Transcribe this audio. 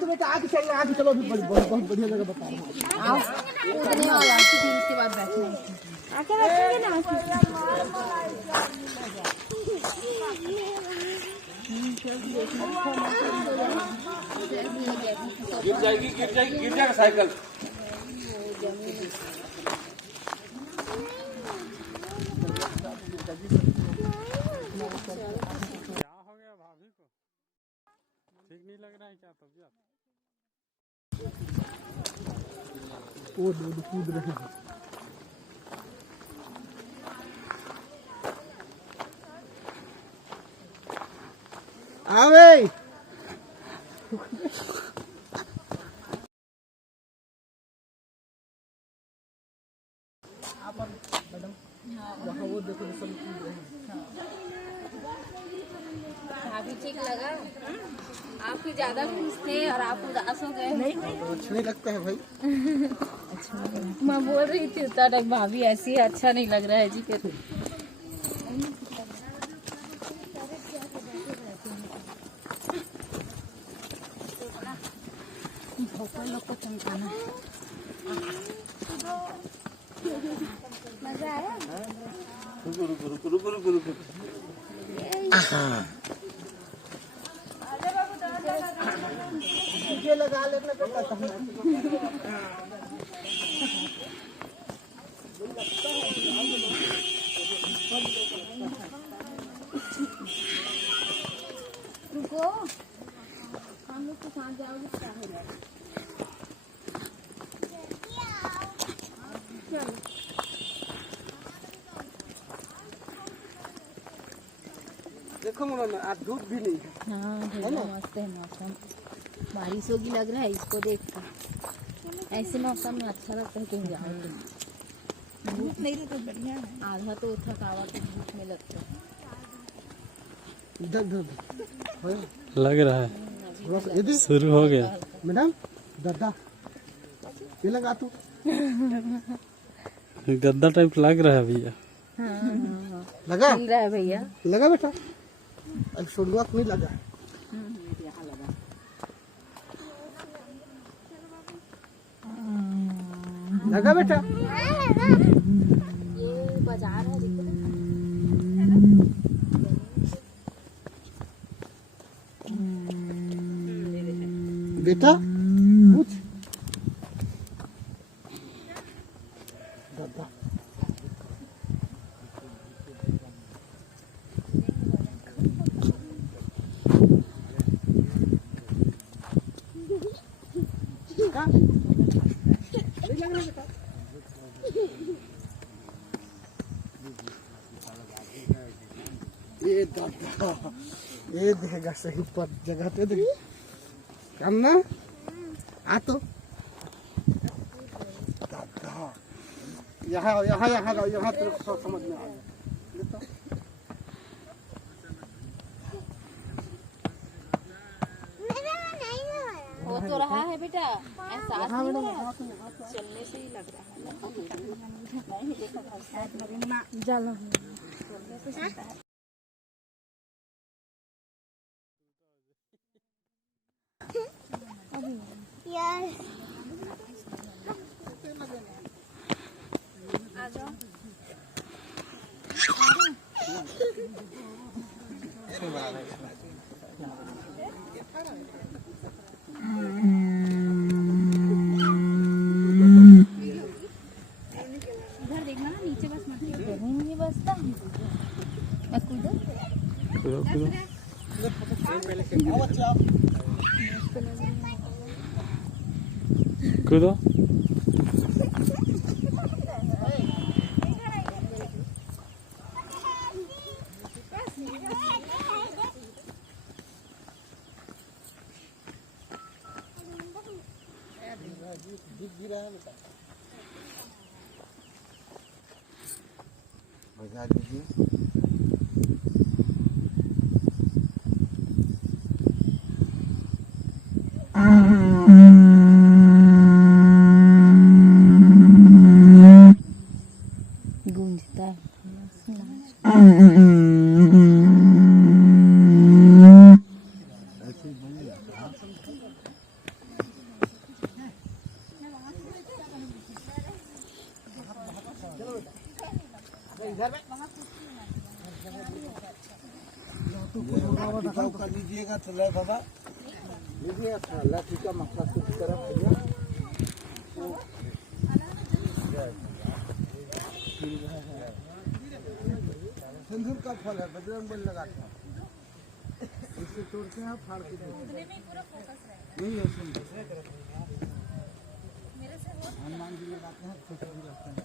तो बेटा आगे चल रहा, आगे चलो, अभी बहुत बढ़िया जगह बता रहा हूँ। आओ कूदने वाला, फिर उसके बाद बैठना आके बैठेंगे ना। गिर जाएगी साइकिल। क्या हो गया भाभी को? ठीक नहीं लग रहा है क्या तबीयत? वो दो कूद रहे हैं। आवे मैडम, वहाँ वो देखो सब कूद रहे हैं। अभी ठीक लगा? आपकी ज्यादा खुश थे और आप उदास हो गए। नहीं तो अच्छा नहीं लगता है भाई। मैं बोल रही थी उतना टाइम भाभी ऐसी है, अच्छा नहीं लग रहा है जी के। लोग को चमकाना मजा आया। रुको। ये लगा लेना बेटा। रुको, हम लोग के साथ जाओगे क्या हो जाएगा? देखो मोना, आज धूप भी नहीं है। हाँ मस्त है मौसम, बारिश होगी लग रहा है इसको देख कर। ऐसे मौसम में अच्छा लगता है कहीं जाओ तो। धूप नहीं तो बढ़िया है, आधा तो थकावट धूप में लगता है। इधर लग रहा है थोड़ा सा इधर शुरू हो गया। मैडम दादा ये लगा तू। गद्दा टाइप लग रहा है भैया। हाँ लगा मिल रहा है भैया। लगा बेटा, अब शुरुआत नहीं लगा है। लगा बेटा। ये बाजार है बेटा कुछ दादा ये दादा ये देगा सही पर जगह पे दे काम ना आ तो दादा यहाँ यहाँ यहाँ यहाँ तेरे को सब समझ में आ गया। हो तो रहा है बेटा, एहसास नहीं हो रहा है? चलने से ही लग रहा है। जल आ जाओ। इधर देखना ना, नीचे बस मत नहीं बसता। मैं कूदो कूदो। बजा दीजिए। गूंजता है। ऐसे ही बनेगा। कर लीजिएगा तो ले बाबा लीजिए। अच्छा लाठी का मक्खा की तरफ सिंदूर का फल है, बजरंग बली लगाते हैं, इसे तोड़ते हैं फाड़ के देते हैं। नहीं है सिंदूर हनुमान जी लगाते हैं, खुशबू रहते हैं।